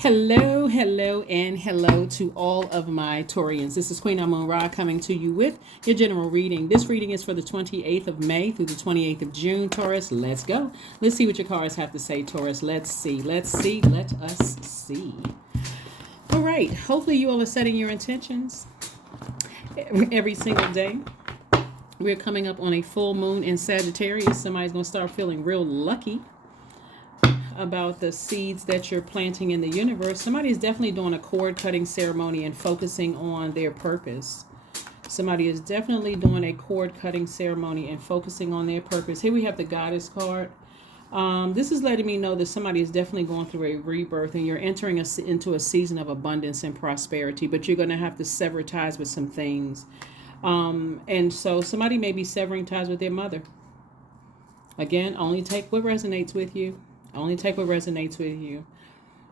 Hello, hello, and hello to all of my Taurians. This is Queen Amun Ra coming to you with your general reading. This reading is for the 28th of May through the 28th of June. Taurus, let's go. Let's see what your cards have to say, Taurus. Let's see. Let us see. All right. Hopefully you all are setting your intentions every single day. We're coming up on a full moon in Sagittarius. Somebody's going to start feeling real lucky about the seeds that you're planting in the universe. Somebody is definitely doing a cord cutting ceremony and focusing on their purpose. Somebody is definitely doing a cord cutting ceremony and focusing on their purpose. Here we have the Goddess card. This is letting me know that somebody is definitely going through a rebirth and you're entering into a season of abundance and prosperity, but you're going to have to sever ties with some things. And so somebody may be severing ties with their mother. Again, only take what resonates with you. Only take what resonates with you,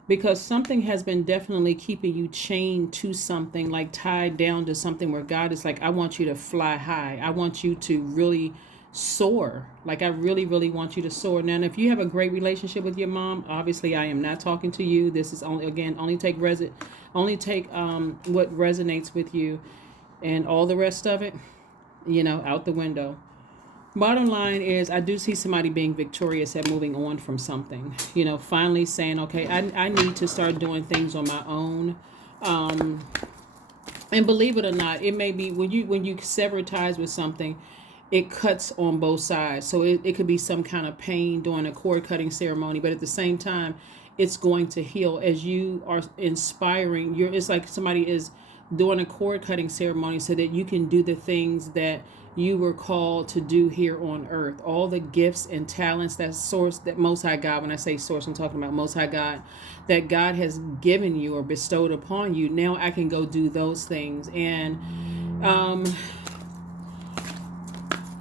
because something has been definitely keeping you chained to something, like tied down to something where God is like, I want you to fly high. I want you to really soar. Like, I really, really want you to soar. Now, if you have a great relationship with your mom, obviously I am not talking to you. This is only take what resonates with you, and all the rest of it, out the window. Bottom line is, I do see somebody being victorious at moving on from something, finally saying, okay, I need to start doing things on my own. And believe it or not, it may be when you sever ties with something, it cuts on both sides. So it could be some kind of pain during a cord cutting ceremony, but at the same time, it's going to heal as you are inspiring. It's like somebody is doing a cord cutting ceremony so that you can do the things that you were called to do here on earth. All the gifts and talents that Most High God, when I say source, I'm talking about Most High God, that God has given you or bestowed upon you. Now I can go do those things. And,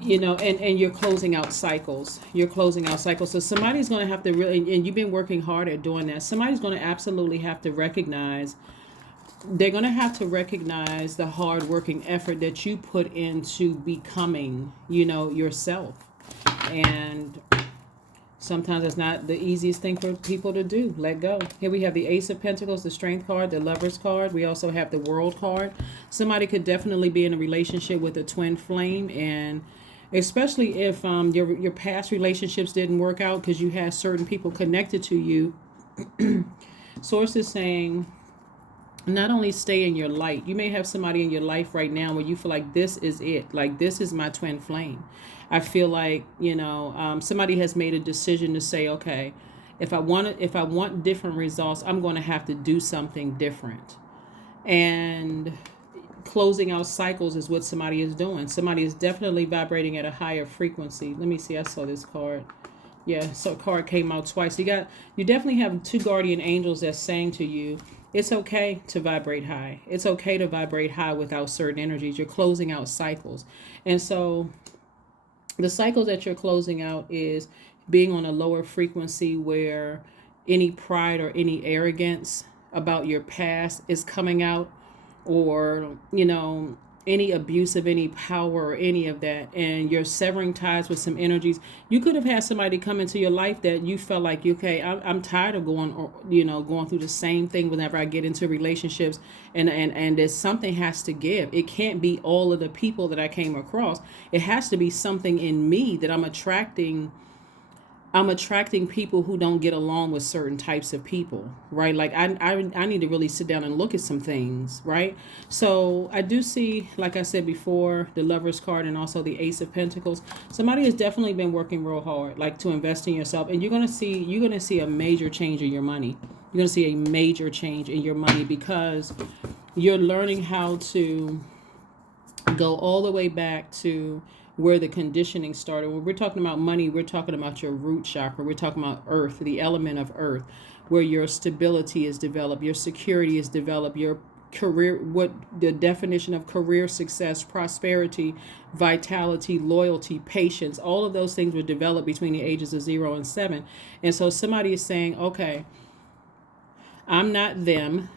and you're closing out cycles. So somebody's going to have to really, and you've been working hard at doing that. Somebody's going to absolutely have to recognize they're going to have to recognize the hard-working effort that you put into becoming, yourself. And sometimes it's not the easiest thing for people to do. Let go. Here we have the Ace of Pentacles, the Strength card, the Lovers card. We also have the World card. Somebody could definitely be in a relationship with a twin flame, and especially if your past relationships didn't work out because you had certain people connected to you. Source is saying, not only stay in your light, you may have somebody in your life right now where you feel like this is it, like this is my twin flame. I feel like, somebody has made a decision to say, okay, if I want different results, I'm going to have to do something different. And closing out cycles is what somebody is doing. Somebody is definitely vibrating at a higher frequency. Let me see, I saw this card. Yeah, so a card came out twice. You definitely have two guardian angels that's saying to you, it's okay to vibrate high. It's okay to vibrate high without certain energies. You're closing out cycles. And so the cycle that you're closing out is being on a lower frequency where any pride or any arrogance about your past is coming out, or, any abuse of any power or any of that, and you're severing ties with some energies. You could have had somebody come into your life that you felt like, okay, I'm tired of going through the same thing whenever I get into relationships, and there's something has to give. It can't be all of the people that I came across. It has to be something in me that I'm attracting people who don't get along with certain types of people, right? Like I need to really sit down and look at some things, right? So I do see, like I said before, the Lovers card and also the Ace of Pentacles. Somebody has definitely been working real hard, like to invest in yourself, and you're gonna see a major change in your money. You're gonna see a major change in your money because you're learning how to go all the way back to where the conditioning started. When we're talking about money, we're talking about your root chakra. We're talking about earth, the element of earth, where your stability is developed, your security is developed, your career, what the definition of career success, prosperity, vitality, loyalty, patience, all of those things were developed between the ages of 0 and 7. And so somebody is saying, okay, I'm not them.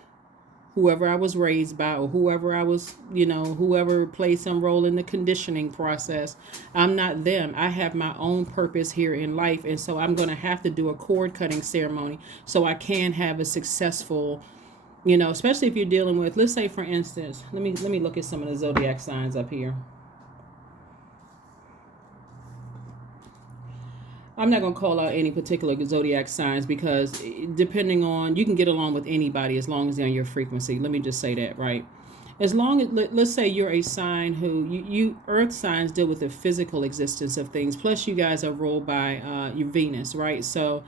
whoever I was raised by, or whoever I was, whoever played some role in the conditioning process. I'm not them. I have my own purpose here in life. And so I'm going to have to do a cord cutting ceremony so I can have a successful, especially if you're dealing with, let's say, for instance, let me look at some of the zodiac signs up here. I'm not going to call out any particular zodiac signs because depending on, you can get along with anybody as long as they're on your frequency. Let me just say that, right? As long as, let's say you're a sign who, you earth signs deal with the physical existence of things. Plus you guys are ruled by your Venus, right? So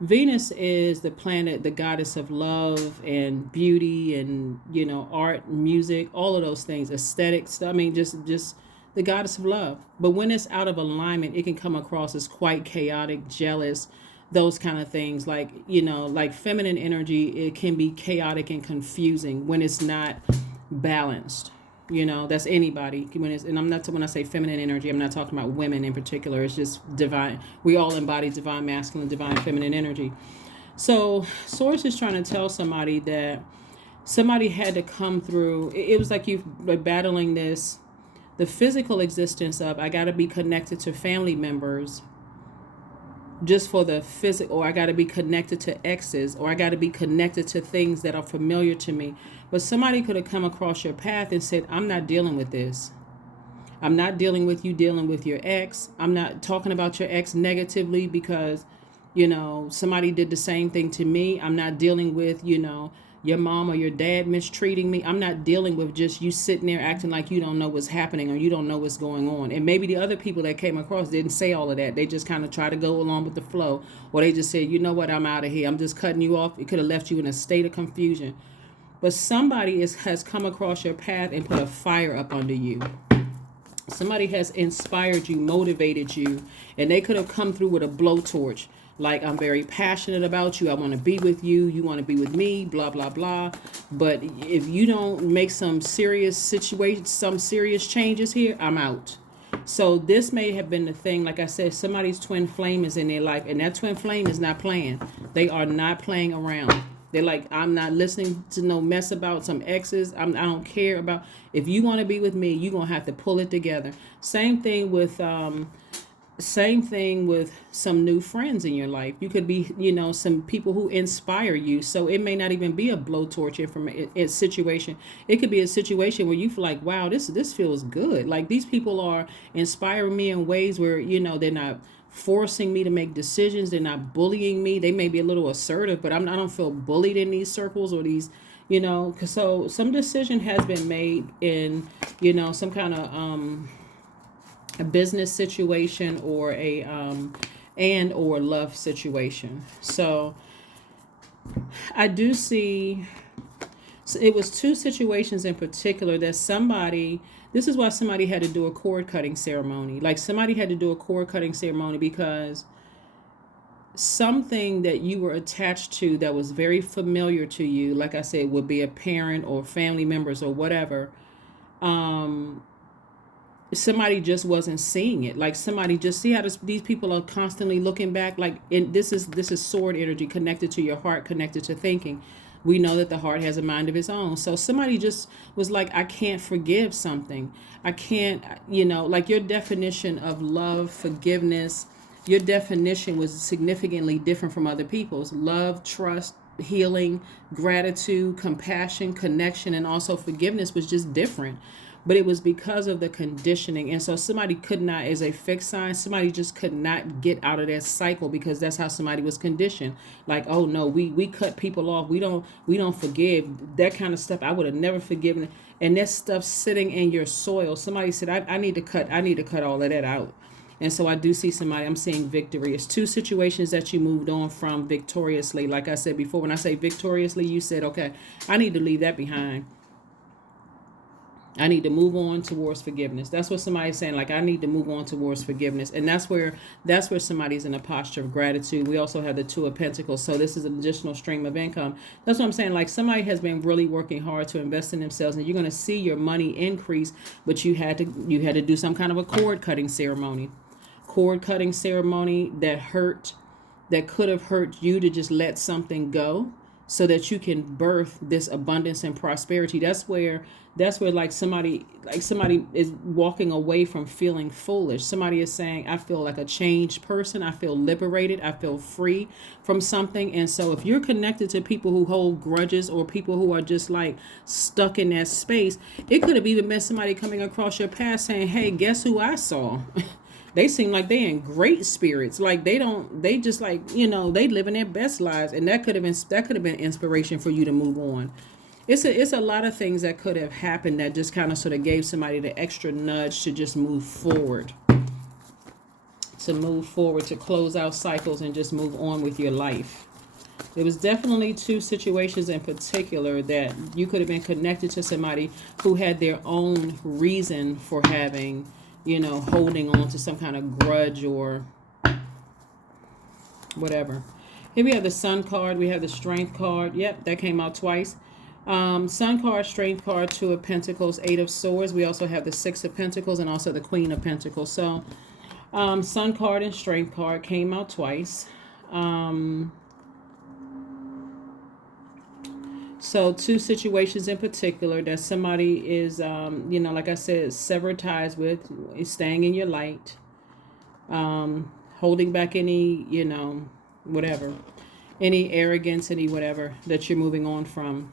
Venus is the planet, the goddess of love and beauty and, art, music, all of those things, aesthetics. I mean, just the goddess of love. But when it's out of alignment, it can come across as quite chaotic, jealous, those kind of things. Like, like feminine energy, it can be chaotic and confusing when it's not balanced. That's anybody. When I say feminine energy, I'm not talking about women in particular. It's just divine. We all embody divine masculine, divine feminine energy. So Source is trying to tell somebody that somebody had to come through. It was like you were battling this, the physical existence of, I got to be connected to family members just for the physical, or I got to be connected to exes, or I got to be connected to things that are familiar to me. But somebody could have come across your path and said, I'm not dealing with this. I'm not dealing with you dealing with your ex. I'm not talking about your ex negatively because, somebody did the same thing to me. I'm not dealing with, your mom or your dad mistreating me. I'm not dealing with just you sitting there acting like you don't know what's happening or you don't know what's going on. And maybe the other people that came across didn't say all of that. They just kind of try to go along with the flow. Or they just said, you know what, I'm out of here. I'm just cutting you off. It could have left you in a state of confusion. But somebody has come across your path and put a fire up under you. Somebody has inspired you, motivated you, and they could have come through with a blowtorch. Like, I'm very passionate about you. I want to be with you. You want to be with me, blah, blah, blah. But if you don't make some serious changes here, I'm out. So this may have been the thing. Like I said, somebody's twin flame is in their life, and that twin flame is not playing. They are not playing around. They're like, I'm not listening to no mess about some exes. I don't care about. If you want to be with me, you're going to have to pull it together. Same thing with some new friends in your life. You could be, some people who inspire you. So it may not even be a blowtorch situation. It could be a situation where you feel like, wow, this feels good. Like, these people are inspiring me in ways where, they're not forcing me to make decisions. They're not bullying me. They may be a little assertive, but I don't feel bullied in these circles or these, so some decision has been made in, some kind of, a business situation or or love situation. So I do see, so it was two situations in particular that this is why somebody had to do a cord cutting ceremony. Like, somebody had to do a cord cutting ceremony because something that you were attached to that was very familiar to you, like I said, would be a parent or family members or whatever, somebody just wasn't seeing it. Like, somebody just see how these people are constantly looking back. Like, this is sword energy connected to your heart, connected to thinking. We know that the heart has a mind of its own. So somebody just was like, I can't forgive something. I can't, like, your definition of love, forgiveness, your definition was significantly different from other people's. Love, trust, healing, gratitude, compassion, connection, and also forgiveness was just different. But it was because of the conditioning. And so somebody could not, as a fixed sign, somebody just could not get out of that cycle because that's how somebody was conditioned. Like, oh no, we cut people off. We don't forgive. That kind of stuff. I would have never forgiven. And that stuff sitting in your soil. Somebody said, I need to cut all of that out. And so I do see somebody, I'm seeing victory. It's two situations that you moved on from victoriously. Like I said before, when I say victoriously, you said, okay, I need to leave that behind. I need to move on towards forgiveness. That's what somebody's saying. Like, I need to move on towards forgiveness. And that's where somebody's in a posture of gratitude. We also have the Two of Pentacles. So this is an additional stream of income. That's what I'm saying. Like, somebody has been really working hard to invest in themselves, and you're going to see your money increase, but you had to do some kind of a cord cutting ceremony. Cord cutting ceremony that could have hurt you to just let something go. so that you can birth this abundance and prosperity. That's where like somebody is walking away from feeling foolish. Somebody is saying, I feel like a changed person, I feel liberated, I feel free from something. And so if you're connected to people who hold grudges, or people who are just like stuck in that space, it could have even been somebody coming across your path saying, hey, guess who I saw? They seem like they in great spirits. Like they just like, they living their best lives. And that could have been inspiration for you to move on. It's a lot of things that could have happened that just kind of sort of gave somebody the extra nudge to just move forward. To close out cycles and just move on with your life. There was definitely two situations in particular that you could have been connected to somebody who had their own reason for having, holding on to some kind of grudge or whatever. Here we have the Sun card. We have the Strength card. Yep, that came out twice. Sun card, Strength card, Two of Pentacles, Eight of Swords. We also have the Six of Pentacles and also the Queen of Pentacles. So Sun card and Strength card came out twice. So two situations in particular that somebody is, like I said, severed ties with, is staying in your light, holding back any, whatever, any arrogance, any whatever that you're moving on from.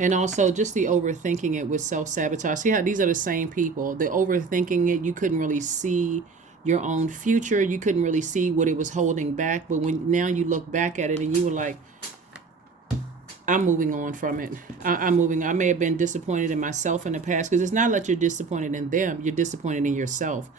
And also just the overthinking it with self-sabotage. See how these are the same people. The overthinking it, you couldn't really see your own future. You couldn't really see what it was holding back. But when now you look back at it and you were like, I'm moving on from it. I'm moving. I may have been disappointed in myself in the past, because it's not that you're disappointed in them. You're disappointed in yourself.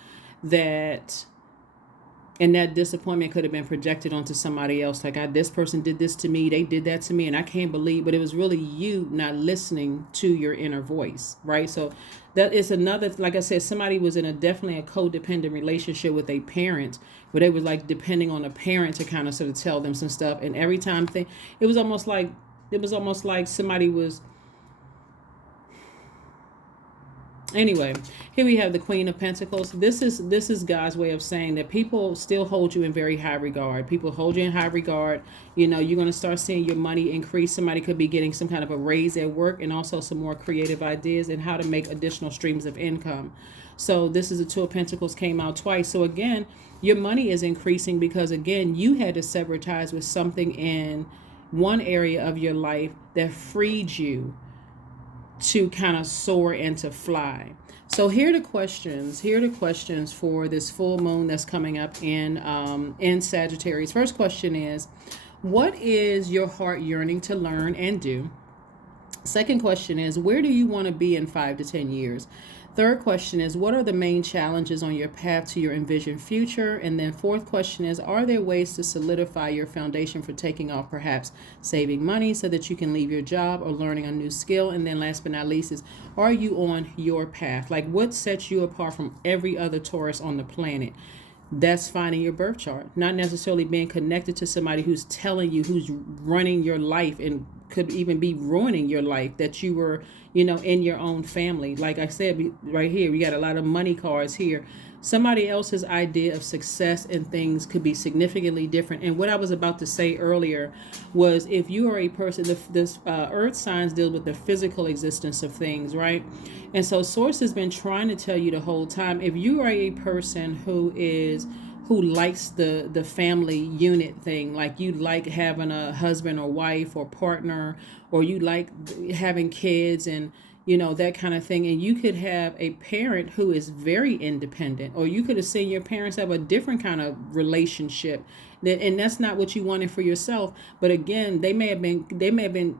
And that disappointment could have been projected onto somebody else. Like, this person did this to me. They did that to me. And I can't believe, but it was really you not listening to your inner voice, right? So that is another, like I said, somebody was in definitely a codependent relationship with a parent, where they were like depending on a parent to kind of sort of tell them some stuff. And every time it was almost like somebody was. Anyway, here we have the Queen of Pentacles. This is God's way of saying that people still hold you in very high regard. People hold you in high regard. You're going to start seeing your money increase. Somebody could be getting some kind of a raise at work, and also some more creative ideas and how to make additional streams of income. So this is the Two of Pentacles came out twice. So again, your money is increasing because, again, you had to sever ties with something in one area of your life that freed you to kind of soar and to fly. So here are the questions for this full moon that's coming up in Sagittarius. First question is, what is your heart yearning to learn and do? Second question is, where do you want to be in 5 to 10 years? Third question is, what are the main challenges on your path to your envisioned future? And then fourth question is, are there ways to solidify your foundation for taking off, perhaps saving money so that you can leave your job or learning a new skill? And then last but not least is, are you on your path? Like, what sets you apart from every other Taurus on the planet? That's finding your birth chart, not necessarily being connected to somebody who's telling you, who's running your life and could even be ruining your life, that you were, in your own family. Like I said, right here, we got a lot of money cards here. Somebody else's idea of success and things could be significantly different. And what I was about to say earlier was, if you are a person, this earth signs deal with the physical existence of things, right? And so Source has been trying to tell you the whole time, if you are a person who likes the family unit thing, like you like having a husband or wife or partner, or you like having kids and that kind of thing, and you could have a parent who is very independent, or you could have seen your parents have a different kind of relationship, and that's not what you wanted for yourself. But again, they may have been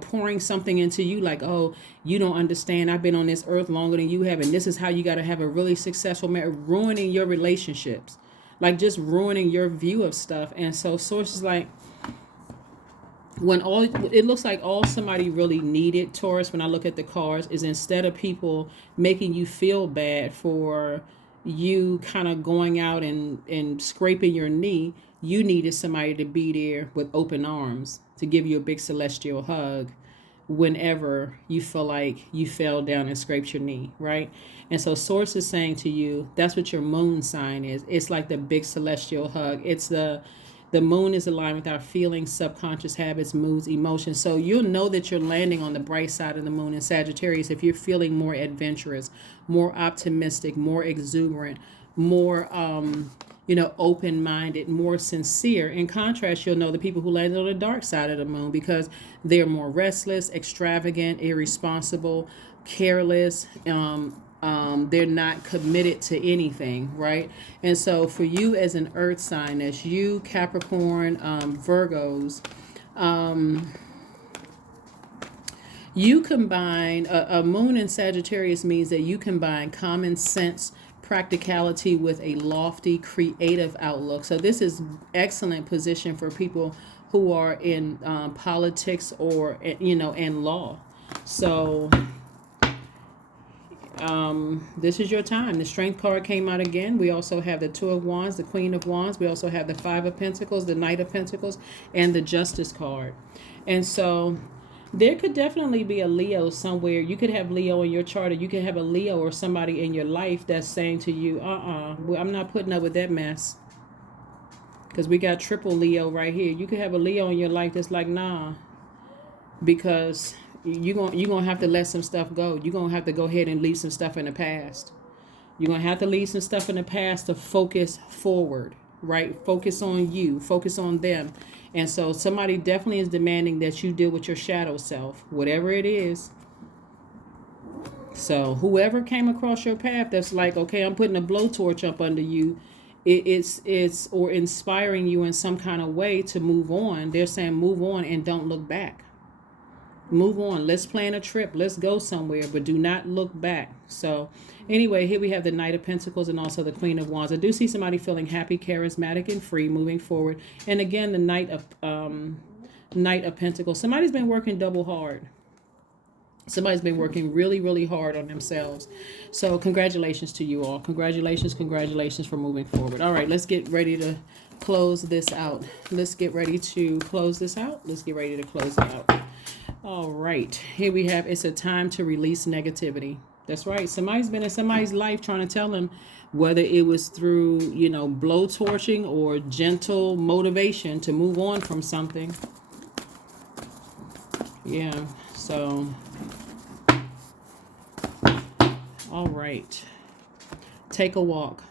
pouring something into you, like, oh, you don't understand, I've been on this earth longer than you have, and this is how you got to have a really successful marriage, ruining your relationships, like just ruining your view of stuff. And so Source is like, it looks like all somebody really needed, Taurus, when I look at the cards, is instead of people making you feel bad for you kind of going out and scraping your knee, you needed somebody to be there with open arms to give you a big celestial hug whenever you feel like you fell down and scraped your knee, right? And so Source is saying to you, that's what your moon sign is. It's like the big celestial hug. It's the The moon is aligned with our feelings, subconscious habits, moods, emotions. So you'll know that you're landing on the bright side of the moon in Sagittarius if you're feeling more adventurous, more optimistic, more exuberant, more open-minded, more sincere. In contrast, you'll know the people who land on the dark side of the moon because they're more restless, extravagant, irresponsible, careless. They're not committed to anything, right? And so for you as an earth sign, as you Capricorn, Virgos, you combine a moon in Sagittarius means that you combine common sense, practicality with a lofty creative outlook. So this is excellent position for people who are in politics or in law. So this is your time. The Strength card came out again. We also have the Two of Wands, the Queen of Wands. We also have the Five of Pentacles, the Knight of Pentacles, and the Justice card. And so there could definitely be a Leo somewhere. You could have Leo in your chart, or you could have a Leo or somebody in your life that's saying to you, I'm not putting up with that mess. Because we got triple Leo right here. You could have a Leo in your life that's like, nah, because you're gonna have to let some stuff go. You're going to have to go ahead and leave some stuff in the past. You're going to have to leave some stuff in the past to focus forward, right? Focus on you. Focus on them. And so somebody definitely is demanding that you deal with your shadow self, whatever it is. So whoever came across your path that's like, okay, I'm putting a blowtorch up under you, it's or inspiring you in some kind of way to move on. They're saying move on and don't look back. Move on. Let's plan a trip. Let's go somewhere, but do not look back. So anyway, here we have the Knight of Pentacles and also the Queen of Wands. I do see somebody feeling happy, charismatic, and free moving forward. And again, the Knight of Pentacles. Somebody's been working double hard. Somebody's been working really, really hard on themselves. So congratulations to you all. Congratulations for moving forward. All right, let's get ready to close this out. Let's get ready to close this out. All right, here we have, it's a time to release negativity. That's right. Somebody's been in somebody's life trying to tell them, whether it was through, blowtorching or gentle motivation to move on from something. Yeah, so, all right. Take a walk.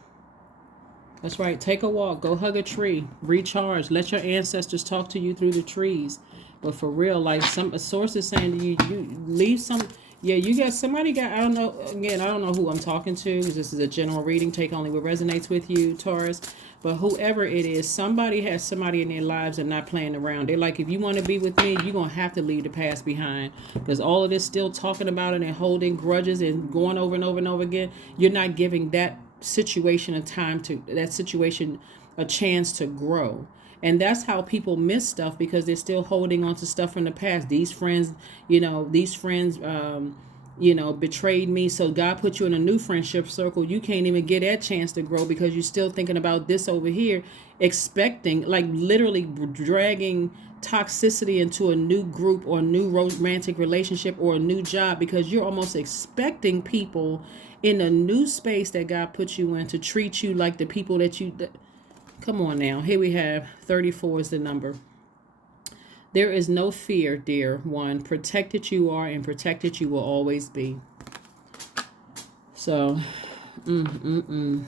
That's right. Take a walk. Go hug a tree. Recharge. Let your ancestors talk to you through the trees. But for real, like a source is saying to you, you leave some. Yeah, you got somebody got. I don't know. Again, I don't know who I'm talking to because this is a general reading. Take only what resonates with you, Taurus. But whoever it is, somebody has somebody in their lives and not playing around. They're like, if you want to be with me, you're gonna have to leave the past behind. Because all of this still talking about it and holding grudges and going over and over and over again, you're not giving that situation a chance to grow. And that's how people miss stuff, because they're still holding on to stuff from the past. These friends, betrayed me. So God put you in a new friendship circle. You can't even get that chance to grow because you're still thinking about this over here, expecting, like literally dragging toxicity into a new group or a new romantic relationship or a new job, because you're almost expecting people in a new space that God put you in to treat you like the people that you... Come on now. Here we have 34 is the number. There is no fear, dear one. Protected you are and protected you will always be. So, for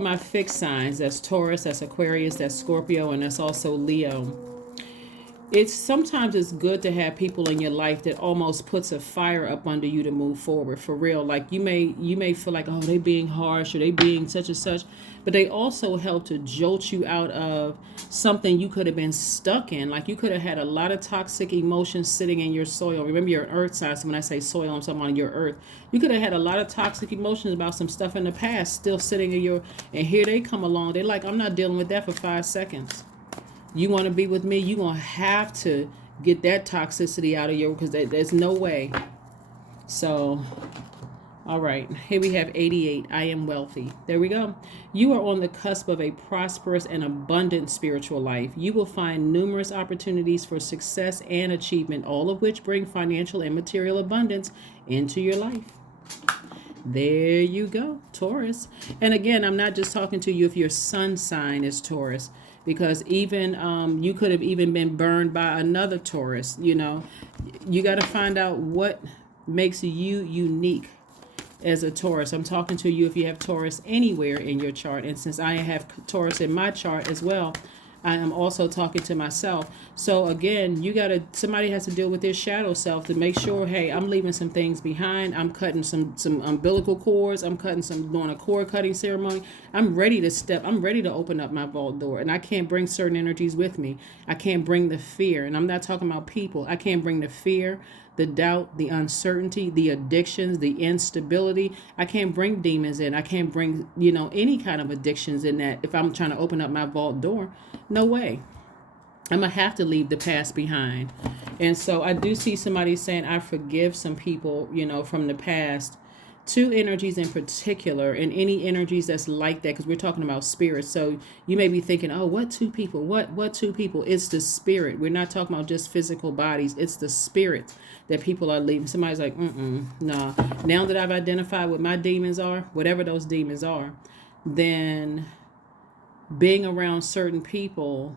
my fixed signs, that's Taurus, that's Aquarius, that's Scorpio, and that's also Leo. Sometimes it's good to have people in your life that almost puts a fire up under you to move forward, for real. Like you may feel like, oh, they being harsh or they being such and such, but they also help to jolt you out of something you could have been stuck in. Like you could have had a lot of toxic emotions sitting in your soil. Remember your earth sign. So when I say soil, I'm talking about your earth. You could have had a lot of toxic emotions about some stuff in the past still sitting in and here they come along. They're like, I'm not dealing with that for 5 seconds. You want to be with me, you're going to have to get that toxicity out of you, because there's no way. So, all right. Here we have 88. I am wealthy. There we go. You are on the cusp of a prosperous and abundant spiritual life. You will find numerous opportunities for success and achievement, all of which bring financial and material abundance into your life. There you go, Taurus. And again, I'm not just talking to you if your sun sign is Taurus, because even you could have even been burned by another Taurus. You know, you got to find out what makes you unique as a Taurus. I'm talking to you if you have Taurus anywhere in your chart. And since I have Taurus in my chart as well, I am also talking to myself. So again, somebody has to deal with their shadow self to make sure, hey, I'm leaving some things behind. I'm cutting some umbilical cords. I'm doing a cord cutting ceremony. I'm ready to open up my vault door. And I can't bring certain energies with me. I can't bring the fear. And I'm not talking about people. I can't bring the fear, the doubt, the uncertainty, the addictions, the instability. I can't bring demons in. I can't bring, any kind of addictions in that if I'm trying to open up my vault door. No way. I'm going to have to leave the past behind. And so I do see somebody saying, I forgive some people, from the past. Two energies in particular, and any energies that's like that, because we're talking about spirits. So you may be thinking, oh, what two people? What two people? It's the spirit. We're not talking about just physical bodies. It's the spirit that people are leaving. Somebody's like, nah. Now that I've identified what my demons are, whatever those demons are, then being around certain people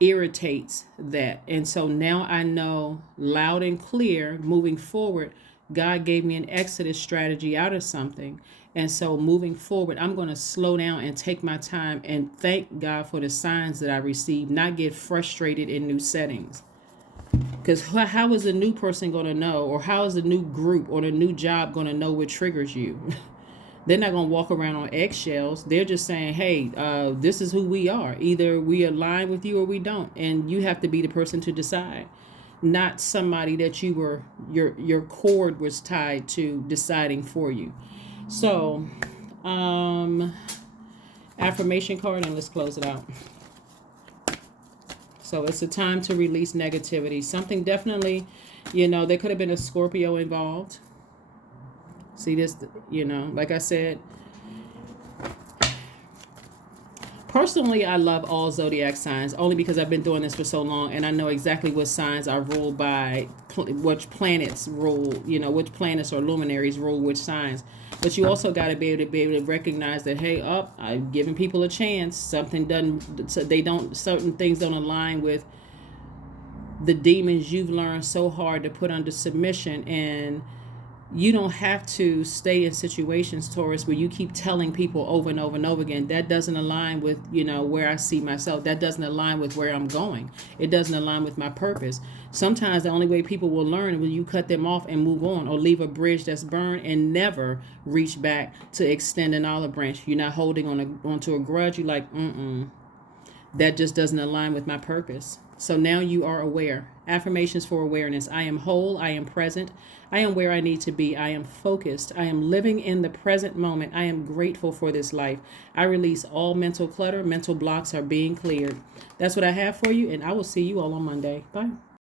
irritates that. And so now I know loud and clear moving forward, God gave me an exodus strategy out of something. And so moving forward, I'm going to slow down and take my time and thank God for the signs that I received, not get frustrated in new settings. Because how is a new person going to know, or how is the new group or the new job going to know what triggers you? They're not going to walk around on eggshells. They're just saying, hey, this is who we are. Either we align with you or we don't. And you have to be the person to decide, not somebody that your cord was tied to deciding for you. So, affirmation card, and let's close it out. So it's a time to release negativity. Something definitely, there could have been a Scorpio involved. See this, like I said, personally, I love all zodiac signs only because I've been doing this for so long and I know exactly what signs are ruled by which planets rule, which planets or luminaries rule which signs. But you also got to be able to recognize that, hey, I'm giving people a chance. Certain things don't align with the demons you've learned so hard to put under submission. And you don't have to stay in situations, Taurus, where you keep telling people over and over and over again, that doesn't align with, where I see myself. That doesn't align with where I'm going. It doesn't align with my purpose. Sometimes the only way people will learn is when you cut them off and move on, or leave a bridge that's burned and never reach back to extend an olive branch. You're not holding onto a grudge. You're like, that just doesn't align with my purpose. So now you are aware. Affirmations for awareness. I am whole. I am present. I am where I need to be. I am focused. I am living in the present moment. I am grateful for this life. I release all mental clutter. Mental blocks are being cleared. That's what I have for you, and I will see you all on Monday. Bye.